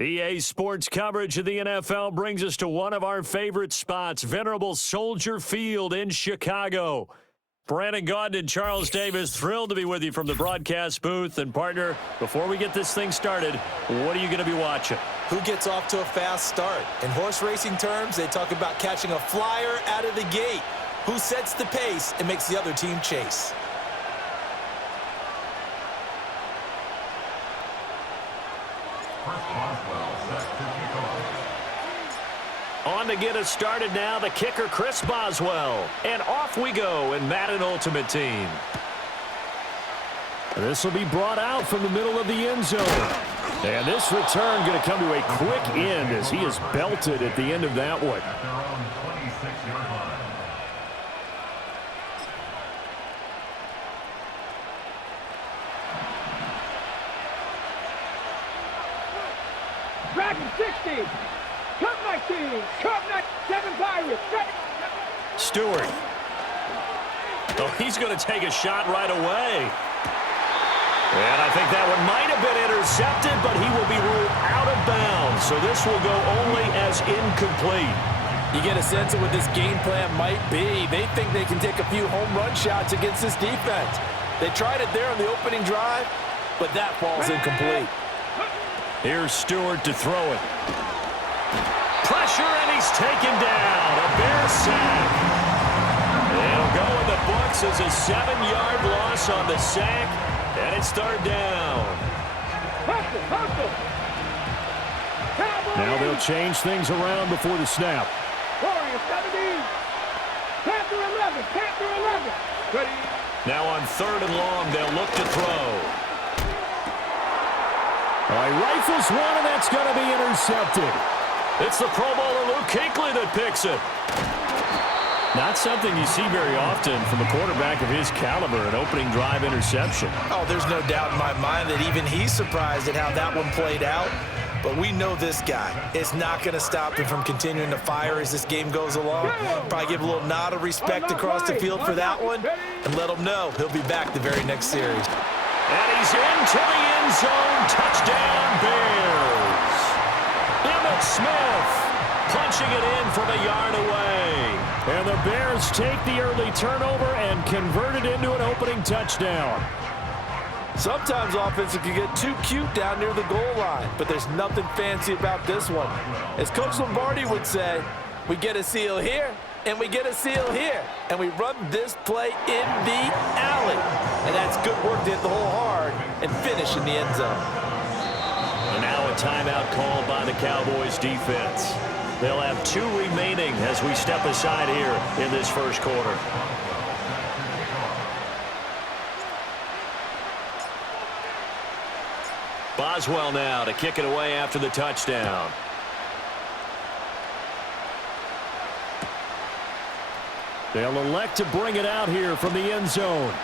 EA Sports coverage of the NFL brings us to one of our favorite spots, venerable Soldier Field in Chicago. Brandon Gaudin and Charles Davis, thrilled to be with you from the broadcast booth. And partner, before we get this thing started, what are you going to be watching? Who gets off to a fast start? In horse racing terms, they talk about catching a flyer out of the gate. Who sets the pace and makes the other team chase? On to get us started now, the kicker, Chris Boswell. And off we go in Madden Ultimate Team. This will be brought out from the middle of the end zone. And this return going to come to a quick end as he is belted at the end of that one. Dragon 60. Cup 19. Cup 7 Pirates. Stewart. Oh, he's going to take a shot right away. And I think that one might have been intercepted, but he will be ruled out of bounds. So this will go only as incomplete. You get a sense of what this game plan might be. They think they can take a few home run shots against this defense. They tried it there on the opening drive, but that falls incomplete. Here's Stewart to throw it. Pressure, and he's taken down. A Bear sack. It'll go in the books as a 7-yard loss on the sack, and it's third down. Now they'll change things around before the snap. Warriors 17. Panther 11. Panther 11. Ready. Now on third and long, they'll look to throw. All right, rifles one, and that's going to be intercepted. It's the Pro Bowler Luke Kuechly that picks it. Not something you see very often from a quarterback of his caliber, an opening drive interception. Oh, there's no doubt in my mind that even he's surprised at how that one played out. But we know this guy. It's not going to stop him from continuing to fire as this game goes along. Probably give a little nod of respect across the field for that one and let him know he'll be back the very next series. And he's into the end zone. Touchdown, Bears. Emmitt Smith punching it in from a yard away. And the Bears take the early turnover and convert it into an opening touchdown. Sometimes offenses can get too cute down near the goal line, but there's nothing fancy about this one. As Coach Lombardi would say, we get a seal here, and we get a seal here, and we run this play in the alley. And that's good work to hit the hole hard and finish in the end zone. And now a timeout called by the Cowboys defense. They'll have 2 remaining as we step aside here in this first quarter. Boswell now to kick it away after the touchdown. They'll elect to bring it out here from the end zone.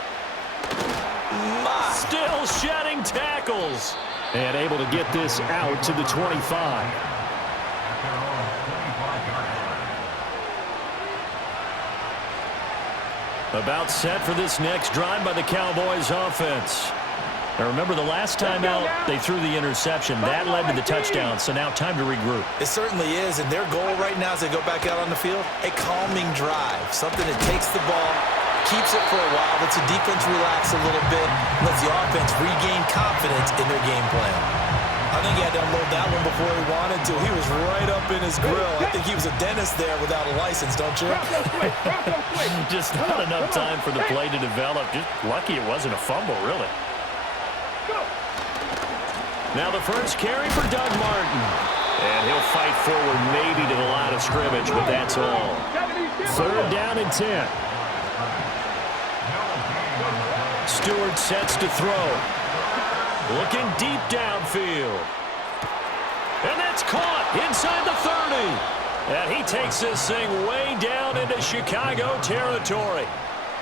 Still shedding tackles. And able to get this out to the 25. About set for this next drive by the Cowboys offense. Now remember, the last time out, they threw the interception. That led to the touchdown, so now time to regroup. It certainly is, and their goal right now as they go back out on the field, a calming drive, something that takes the ball, keeps it for a while, lets the defense relax a little bit, lets the offense regain confidence in their game plan. I think he had to unload that one before he wanted to. He was right up in his grill. I think he was a dentist there without a license, don't you? Just not enough time for the play to develop. Just lucky it wasn't a fumble, really. Now the first carry for Doug Martin. And he'll fight forward maybe to the line of scrimmage, but that's all. Third down and 10. Stewart sets to throw. Looking deep downfield. And that's caught inside the 30. And he takes this thing way down into Chicago territory.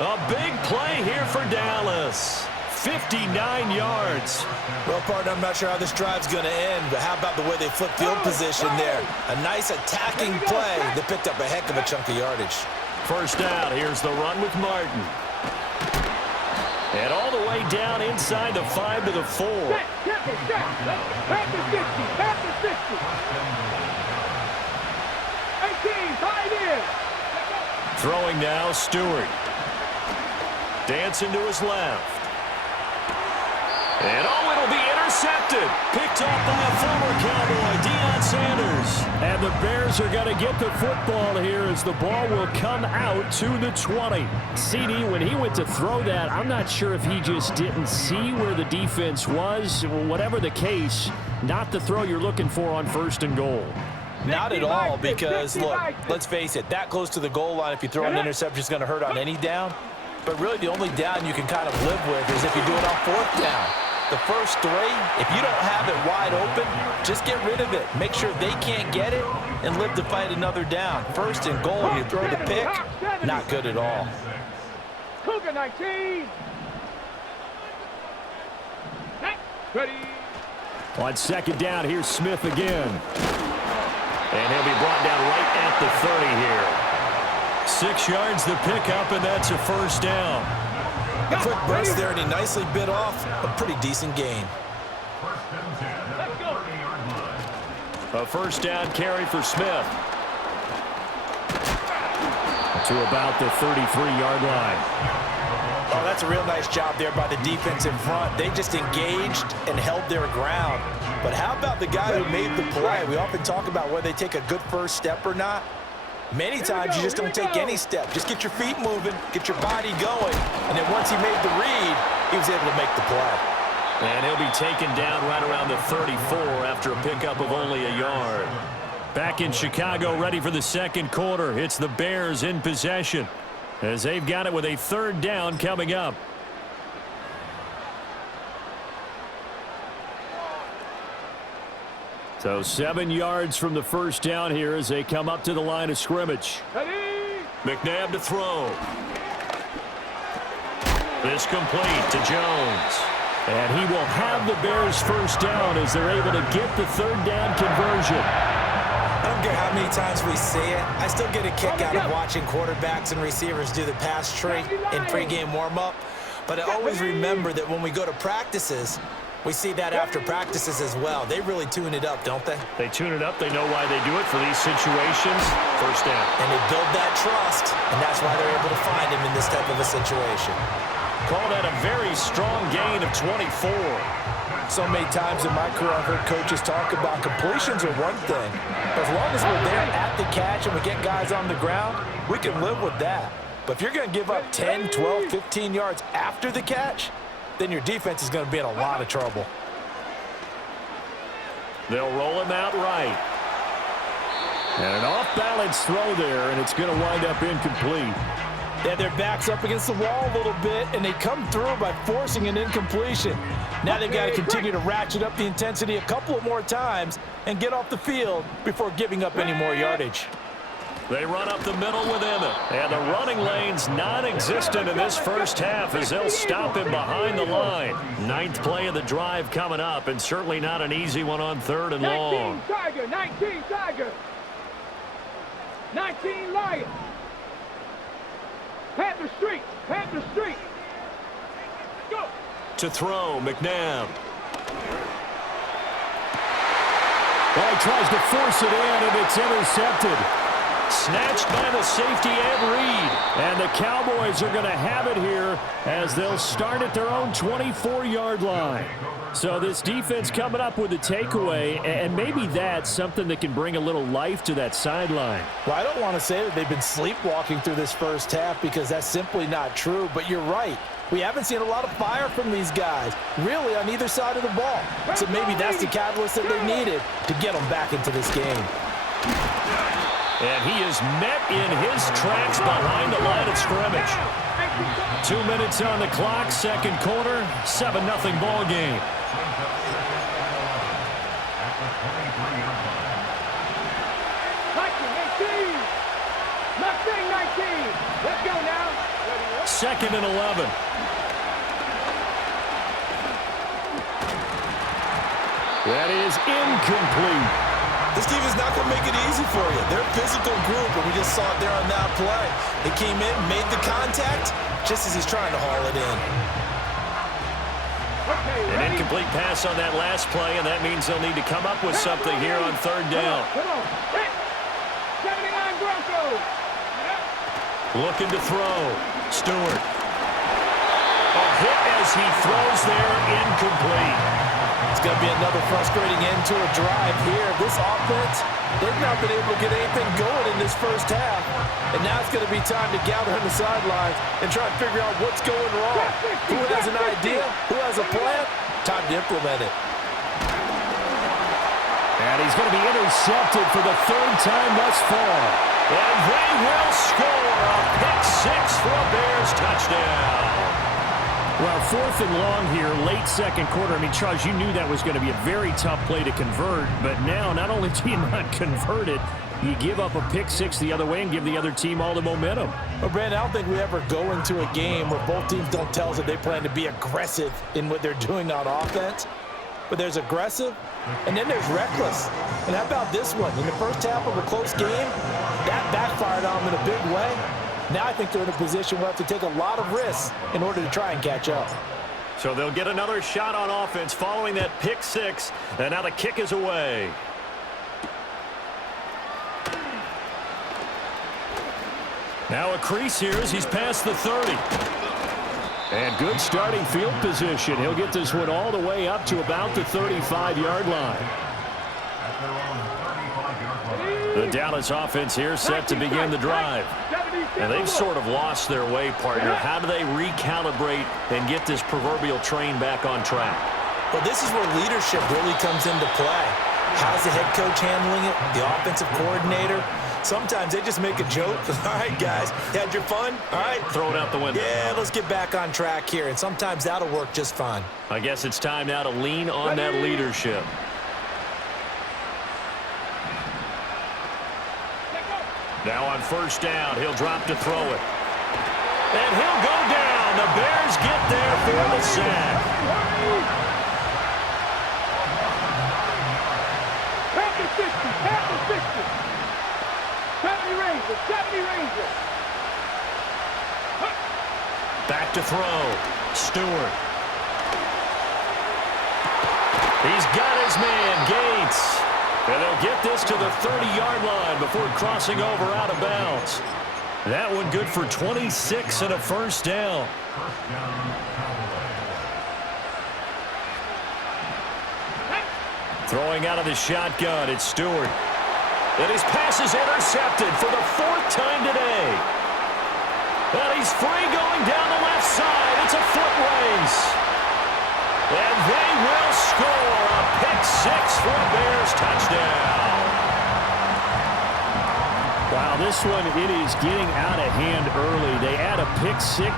A big play here for Dallas. 59 yards. Well, partner, I'm not sure how this drive's going to end, but how about the way they flip field position there? A nice attacking play that picked up a heck of a chunk of yardage. First down, here's the run with Martin. And all the way down inside the 5 to the 4. Throwing now, Stewart. Dancing to his left. And oh, it'll be intercepted. Picked off by a former Cowboy, Deion Sanders. And the Bears are going to get the football here as the ball will come out to the 20. CD, when he went to throw that, I'm not sure if he just didn't see where the defense was. Whatever the case, not the throw you're looking for on 1st and goal. Not at all, because, look, let's face it, that close to the goal line, if you throw an interception, is going to hurt on any down. But really, the only down you can kind of live with is if you do it on 4th down. The first 3, if you don't have it wide open, just get rid of it. Make sure they can't get it and live to fight another down. 1st and goal, you throw the pick, not good at all. Cougar 19. Ready. On 2nd down, here's Smith again. And he'll be brought down right at the 30 here. 6 yards the pickup, and that's a 1st down. A quick burst there, and he nicely bit off a pretty decent gain. A 1st down carry for Smith. To about the 33-yard line. Oh, that's a real nice job there by the defense in front. They just engaged and held their ground. But how about the guy who made the play? We often talk about whether they take a good first step or not. Many times you just don't take any step. Just get your feet moving, get your body going, and then once he made the read, he was able to make the play. And he'll be taken down right around the 34 after a pickup of only a yard. Back in Chicago, ready for the 2nd quarter. It's the Bears in possession as they've got it with a 3rd down coming up. So 7 yards from the 1st down here as they come up to the line of scrimmage. McNabb to throw. This complete to Jones. And he will have the Bears 1st down as they're able to get the 3rd down conversion. I don't care how many times we see it. I still get a kick out of watching quarterbacks and receivers do the pass tree in pregame warm-up. But I always remember that when we go to practices, we see that after practices as well. They really tune it up, don't they? They tune it up. They know why they do it for these situations. 1st down. And they build that trust, and that's why they're able to find him in this type of a situation. Call that a very strong gain of 24. So many times in my career, I've heard coaches talk about completions are one thing. But as long as we're there at the catch and we get guys on the ground, we can live with that. But if you're going to give up 10, 12, 15 yards after the catch, then your defense is going to be in a lot of trouble. They'll roll him out right. And an off-balance throw there, and it's going to wind up incomplete. They had their backs up against the wall a little bit, and they come through by forcing an incompletion. Now they've got to continue to ratchet up the intensity a couple of more times and get off the field before giving up any more yardage. They run up the middle with Emmett. And the running lane's non-existent in this 1st half as they'll stop him behind the line. 9th play of the drive coming up, and certainly not an easy one on 3rd and long. 19 Tiger, 19 Tiger. 19 Lion. Panther Street, Panther Street. Go. To throw, McNabb. Well, he tries to force it in, and it's intercepted. Snatched by the safety Ed Reed. And the Cowboys are going to have it here as they'll start at their own 24-yard line. So this defense coming up with a takeaway, and maybe that's something that can bring a little life to that sideline. Well, I don't want to say that they've been sleepwalking through this 1st half because that's simply not true, but you're right. We haven't seen a lot of fire from these guys, really, on either side of the ball. So maybe that's the catalyst that they needed to get them back into this game. And he is met in his tracks behind the line of scrimmage. 2 minutes on the clock, 2nd quarter, 7-0 ball game. Let's go now. 2nd and 11. That is incomplete. This team is not going to make it easy for you. They're a physical group, and we just saw it there on that play. They came in, made the contact, just as he's trying to haul it in. An incomplete pass on that last play, and that means they'll need to come up with something here on 3rd down. Come on. 79 Broncos. Looking to throw. Stewart. A hit as he throws there, incomplete. It's going to be another frustrating end to a drive here. This offense, they've not been able to get anything going in this first half. And now it's going to be time to gather on the sidelines and try to figure out what's going wrong. Who has an idea? Who has a plan? Time to implement it. And he's going to be intercepted for the third time thus far. And they will score a pick six for a Bears touchdown. Well, 4th and long here, late second quarter. I mean, Charles, you knew that was going to be a very tough play to convert. But now, not only do you not convert it, you give up a pick six the other way and give the other team all the momentum. Well, Brandon, I don't think we ever go into a game where both teams don't tell us that they plan to be aggressive in what they're doing on offense. But there's aggressive, and then there's reckless. And how about this one? In the first half of a close game, that backfired on them in a big way. Now I think they're in a position where they have to take a lot of risks in order to try and catch up. So they'll get another shot on offense following that pick six, and now the kick is away. Now a crease here as he's past the 30. And good starting field position. He'll get this one all the way up to about the 35-yard line. The Dallas offense here set to begin the drive. And they've sort of lost their way, partner. How do they recalibrate and get this proverbial train back on track? Well, this is where leadership really comes into play. How's the head coach handling it? The offensive coordinator? Sometimes they just make a joke. All right, guys, you had your fun? All right. Throw it out the window. Yeah, let's get back on track here. And sometimes that'll work just fine. I guess it's time now to lean on that leadership. Now on first down, he'll drop to throw it. And he'll go down. The Bears get there for the sack. Happy 50, happy 50. 70 Rangers, 70 Rangers. Back to throw. Stewart. He's got his man, Gates. And they'll get this to the 30-yard line before crossing over out of bounds. That one good for 26 and a first down. Throwing out of the shotgun, it's Stewart. And his pass is intercepted for the 4th time today. And he's free going down the left side. It's a foot race. And they will score a pick six for a Bears touchdown. Wow, this one, it is getting out of hand early. They add a pick six.